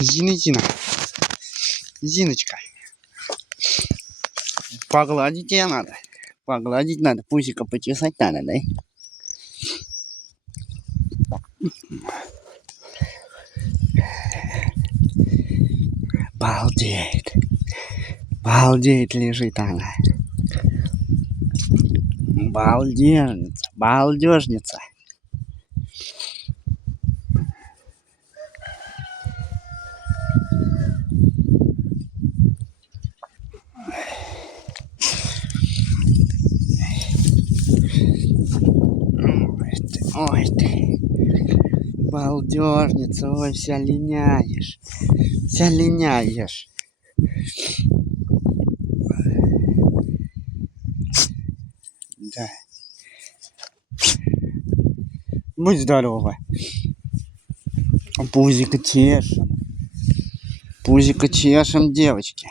Зина. Зиночка. Погладить ее надо. Погладить надо. Пузико почесать надо, да? Балдеет. Балдеет лежит она. Балдежница. Балдежница. Ой ты. Балдежница. Ой, вся линяешь. Вся линяешь. Да. Будь здорова. Пузико чешем. Пузико чешем, девочки.